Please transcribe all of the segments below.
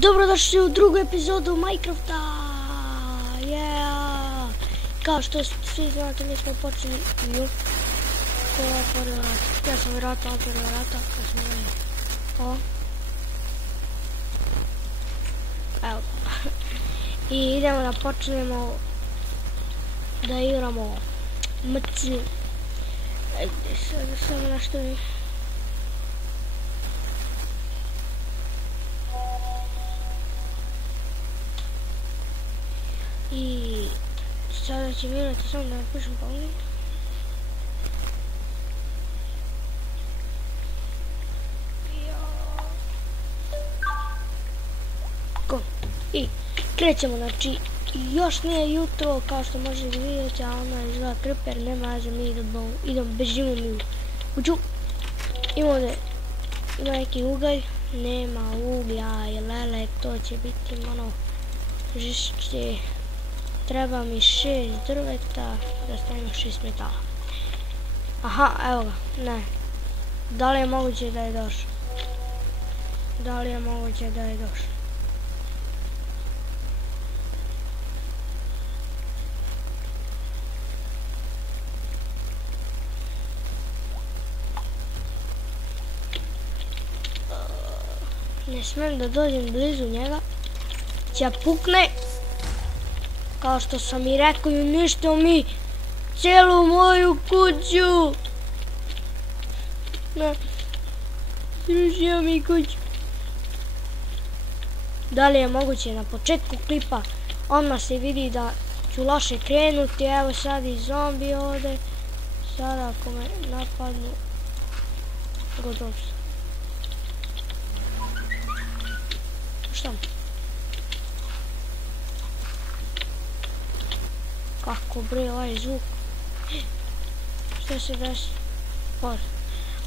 Dobrodošli u drugu epizodu Minecrafta. Kao što svi znate, mi smo počeli ko je otvorio vrata. Ja sam vjerojatno otvorio vrata kad smo ovo. Evo. I idemo da počnemo da igramo MC. Ajde, samo nešto mi. I sada će mirati samo da napišem pauzu. I krećemo, znači još nije jutro kao što možete vidjeti, a ona izgleda kreper, nema veze, mi bežimo mi u kuću. Ima neki ugalj, nema uglja i lele, to će biti ono žišće. Treba mi 6 drveta da stavimo 6 metala. Aha, evo ga, ne. Da li je moguće da je došao? Ne smijem da dođem blizu njega. Će pukne. Kao što sam i rekao, i uništio mi cijelu moju kuću. Srušio mi kuću. Da li je moguće na početku klipa? Odmah se vidi da ću loše krenuti. Evo sad i zombi ovdje. Sada ako me napadnu, gotov sam. Šta? Kako bre ovaj zvuk. Što se desi?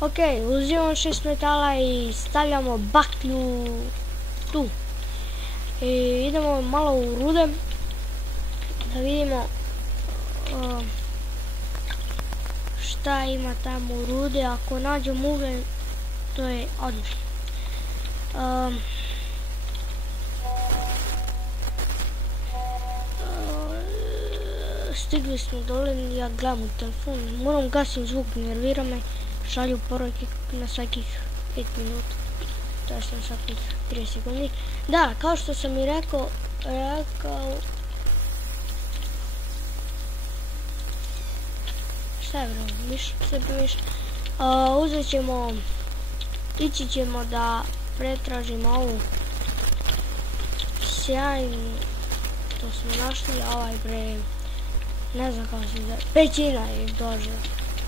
Ok, uzimamo 6 metala i stavljamo baklju tu. I idemo malo u rude da vidimo šta ima tamo u rude. Ako nađemo ugalj, to je odlično. Stigli smo dole, ja gledam u telefon, moram gasim zvuk, nervira me, šalju poruke na svakih 5 minuta, to je na svakih 30 sekundi. Da, kao što sam i rekao, šta je bro, miš, ići ćemo da pretražimo ovu sjajnu, to smo našli, ovaj bre, ne znam kako se zove, pećina je došla.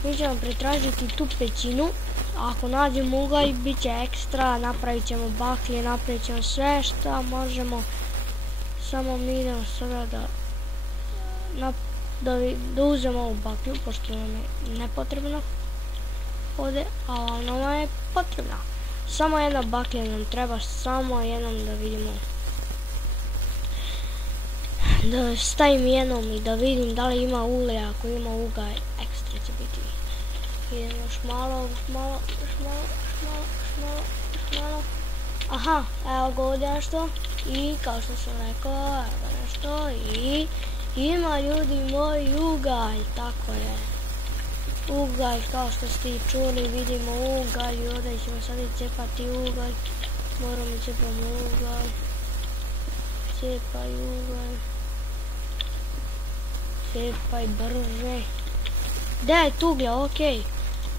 Mi ćemo pretražiti tu pećinu, ako nađemo ugalj bit će ekstra, napravit ćemo baklje, napravit ćemo sve što možemo. Samo mi idemo sada da uzmemo ovu baklju, pošto nam je nepotrebno ovdje, a nama je potrebna. Samo jedna baklja nam treba, samo jednom da vidimo. Da stavim jednom i da vidim da li ima uglja. Ako ima ugalj, ekstra će biti. Idem još malo. Aha, evo ga ovdje nešto. I kao što sam rekao, evo nešto. I ima ljudi moj ugalj, tako je. Ugalj, kao što ste i čuli, vidimo ugalj i ovdje ćemo sad i cepati ugalj. Moramo cepati ugalj. Cepaj ugalj. Cepaj brže. Da je tuglja, okej.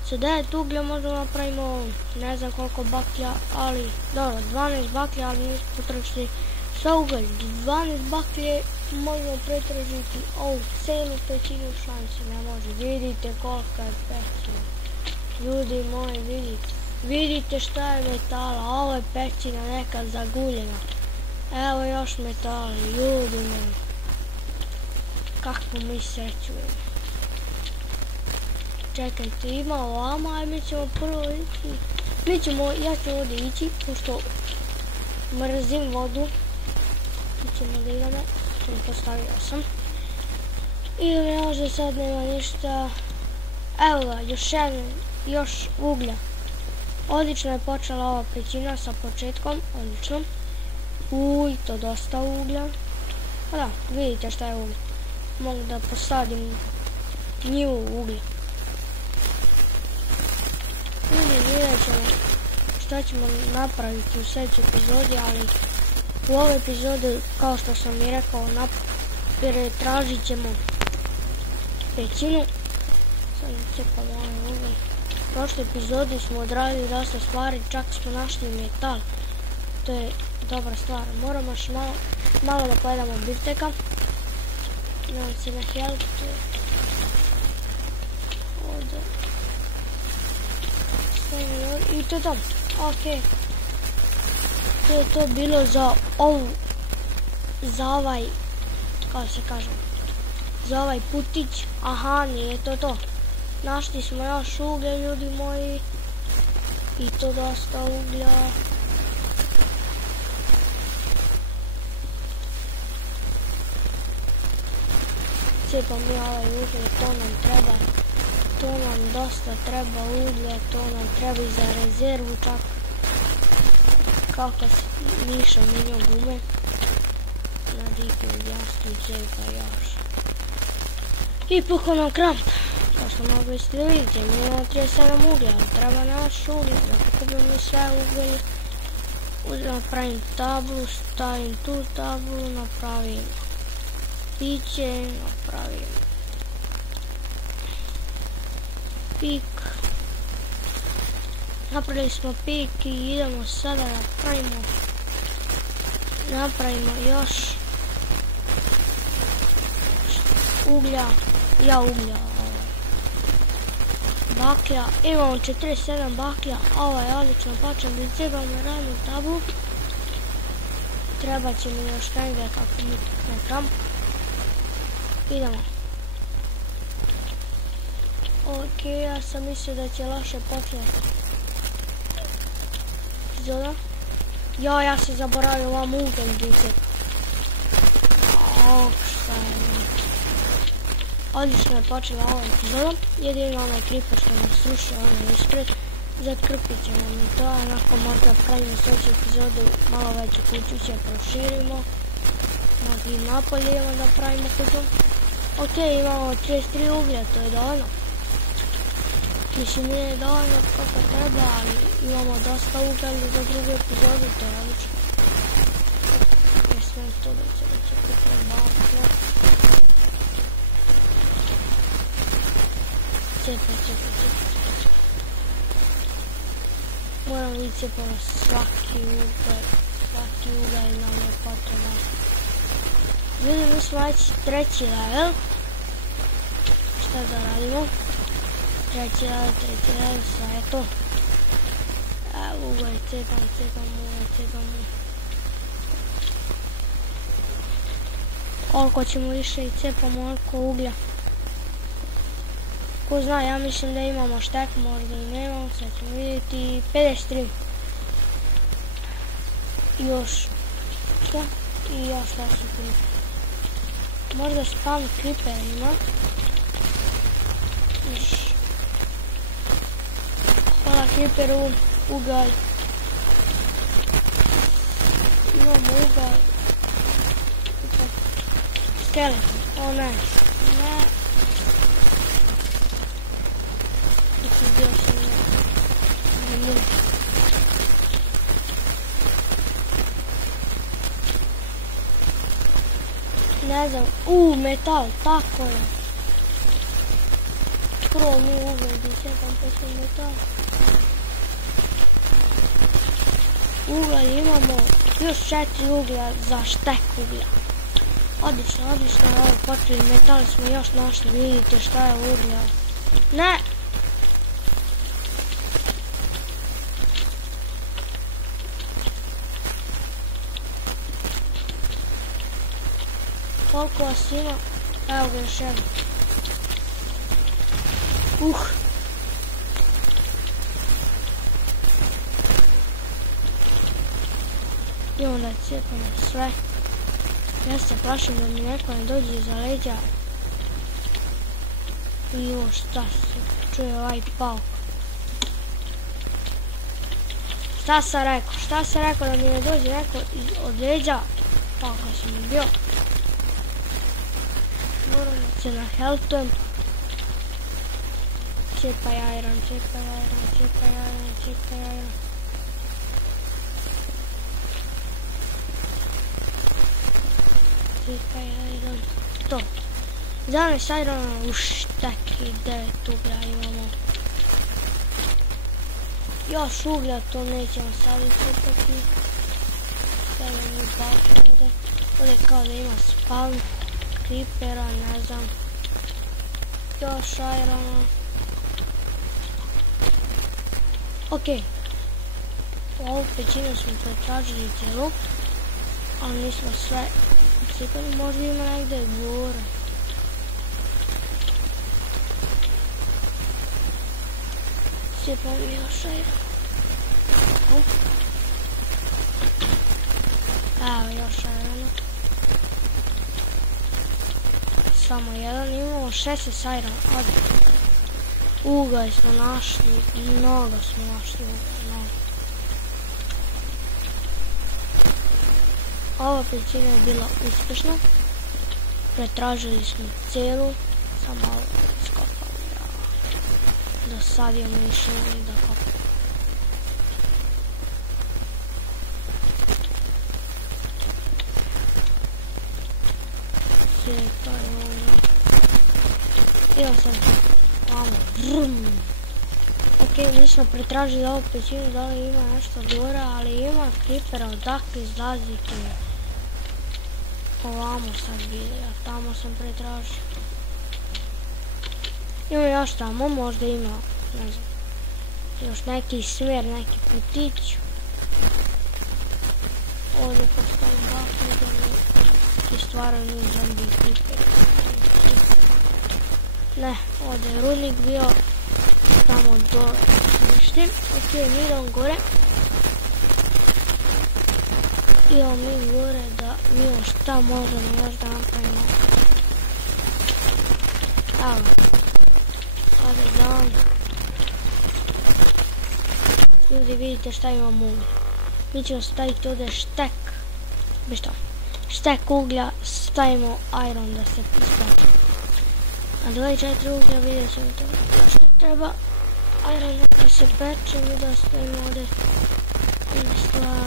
Sad da je tuglja možemo napravimo ne znam koliko baklja, ali dobro, 12 baklja, ali nismo potrošili sa ugalj. 12 baklje možemo pretražiti ovu celu pećinu, šanse ne može. Vidite kolika je pećina. Ljudi moji, vidite šta je metala, ovo je pećina neka zaguljena. Evo još metala, ljudi moji. Kako mi srećujemo. Čekajte, ima ovamo, a mi ćemo prvo ići. Ja ću ovdje ići, pošto mrzim vodu. Mi ćemo da idemo, to mi postavio sam. I možda sad nema ništa. Evo ga, još uglja. Odlično je počela ova pećina sa početkom, odlično. Uj, to dosta uglja. Pa da, vidite šta je uglj. Mogu da posadim njivu uglja. Vidjet ćemo šta ćemo napraviti u sljedećoj epizodi, ali u ovoj epizodi, kao što sam i rekao, tražit ćemo pećinu. Sad cepamo ovaj uglj. U prošloj epizodi smo odradili dosta stvari, čak smo našli metal. To je dobra stvar. Moramo još malo da pojedamo bifteka. Nadam se na health. Ovdje. I to je to. Ok. To je to bilo za ovaj, kako se kaže, za ovaj putić. Aha, nije to to. Našli smo još uglje, ljudi moji. I to dosta uglja. Cepam ja ovaj uglje, to nam treba. To nam dosta treba uglja, to nam treba i za rezervu čak. Kako se Miša minio gume. Na diku jasnu cepa još. I pukao nam kramp. Kao što mogli ste da vidite, mi imamo 37 uglja, ali treba naš uglje. Da kupim mi sve uglje. Napravim tablu, stavim tu tablu, napravim piće, napravim pik. Napravili smo pik i idemo sada da napravimo još uglja, baklja. Imamo 47 baklja, ovo je odlično, počnem da cepamo na radnu tablu. Treba će mi još negdje kako mi na kramp. Idemo. Ok, ja sam mislio da će loše početi epizoda. Ja se zaboravio ovam ugljem dice. Šta je. Odlično je počela ova epizoda. Jedino onaj creeper što nam srušio ono ispred. Zakrpit ćemo mi to, onako možda pravimo sljedeću epizodu, malo veću kuću će proširimo. Možda i napolje idemo da pravimo kuću. Ok, imamo 33 uglja, to je dovoljno. Mislim, nije dovoljno kako treba, ali imamo dosta uglja za drugu epizodu, to je odlično. Ne smijem to da će potrebati. Cepa. Moram vidjeti cepano svaki ugalj nam je potreban. Ljudi, mi smo već 3. level. Šta da radimo? 3. level, sve je to. Ugalj cepam. Koliko ćemo više i cepamo onoliko uglja. Ko zna, ja mislim da imamo štek, možda i nemamo, sad ćemo vidjeti. 53. Još. Šta? I još nešto creeper. Možda spawn creeper ima. Hvala creeperu, ugalj. Imamo ugalj. Skeleton, o ne. Bio sam na nju. Ne znam, metal, tako je. Prvo mi ugledi, čekam posle metal. Ugalj imamo još 4 uglja za štek uglja. Odlično, ovo počeli metal smo još našli, vidite šta je uglja. Ne! Koliko vas ima? Evo ga još jedno. I onda cijepamo sve. Ja se plašim da mi neko ne dođe iza leđa. I još šta se čuje ovaj pauk. Šta sam rekao da mi ne dođe neko od leđa? Pa ako sam bio. Moramo se na healthujem. Čepaj iron. To. 11 irona u šteki, 9 uglja imamo. Još uglja, to nećemo staviti upati. Stavimo u baš ovdje. Ovdje kao da ima spawn creepera, ne znam. Još irona. Okej. Ovu pećinu smo pretražili cijelu. Ali nismo sve ucipali, možda ima negdje gore. Sipamo mi još irona. Evo još irona. Samo jedan, imamo 16 irona. Ode. Ugalj smo našli, mnogo smo našli ugalj. Ova pećina je bila uspješna. Pretražili smo cijelu, samo malo iskopali. Do sad imamo više uvijek da kopamo. Sjekaj ovo. Idemo sad. Vamo. Vrum. Ok, mi smo pretražili ovu pećinu, da li ima nešto gore, ali ima creepera, odakle izlazite. Ovamo sad bili, a tamo sam pretražio. Ima još tamo, možda ima, ne znam, još neki smjer, neki putić. Ovdje postoji bakli da mi stvaraju niz zombie creepera. Ne, ovdje je rudnik bio, tamo dole ništa. Ok, mi idemo gore. Idemo mi gore da vidimo šta možemo još da napravimo. Evo. Ode dan. Ljudi vidite šta imamo uglja. Mi ćemo staviti ovdje štek. Bišto? Štek uglja, stavimo iron da se isplaća. A 24 uglja vidjet ćemo to. Još ne treba. Iron neka se peče, mi da stavimo ovdje stvar.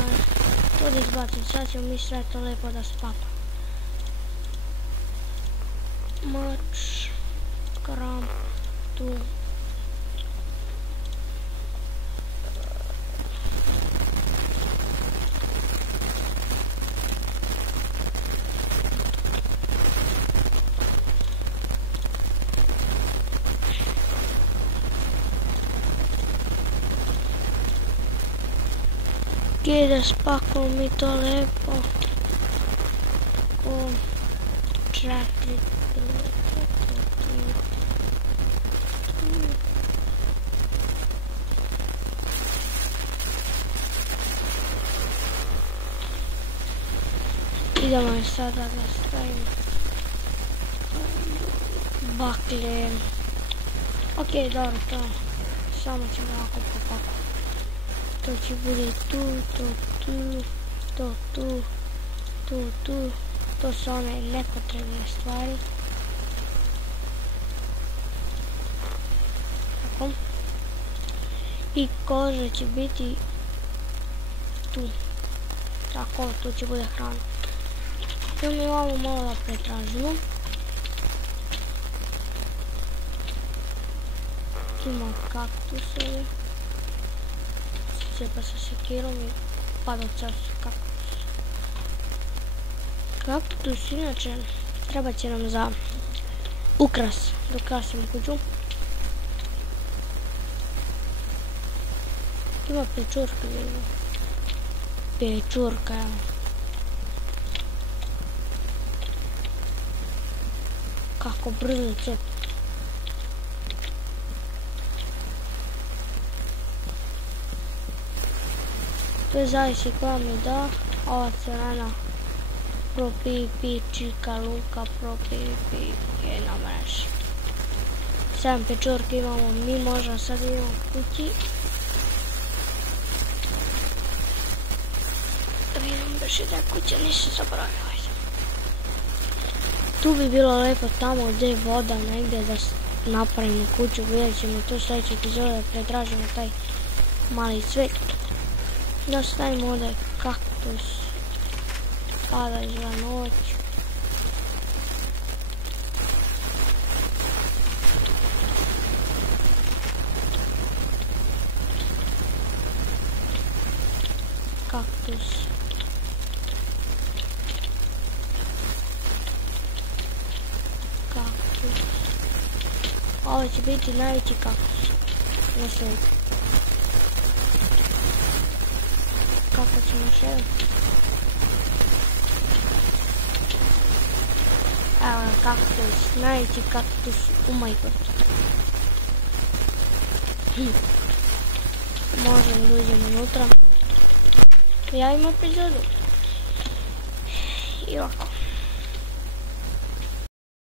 To da izbacim, sad ćemo mi sve to lijepo da spapa. Mač, kram, tu. Da spakujemo mi to lijepo. O, 4. Idemo i sada da stavimo bakle. Ok, dobro, to samo ćemo ovako popakovati. To će bude tu. To su one nepotrebne stvari. Tako. I koža će biti tu. Tako, tu će bude hrana. I mi ovamo malo da pretražimo. Ima kaktusove. Sjepa sa sekirom i pada ceo kaktus. Kaktus inače treba će nam za ukras, da krasimo kuću. Ima pečurka, vidimo. Pečurka, evo. Kako brzo cep. To je zavisi koja mi da. Ova crvena propipi, čika, luka, propipi, jedna mreža. 7 pečurke imamo, mi možemo sad idemo kući. još jedna kuća, nisam zaboravio. Tu bi bilo lepo tamo gdje je voda negdje da napravimo kuću, vidjet ćemo to sljedeće epizode da pretražimo taj mali svet. Da stavimo ovdje kaktus, pada izva noć. Kaktus. Kaktus. Ovo će biti najveći kaktus na svijetu. Kako ćemo još jedan? Evo kaktus, najveći kaktus u Minecraftu. Možemo da uđemo unutra. Ja imam epizodu. I ovako.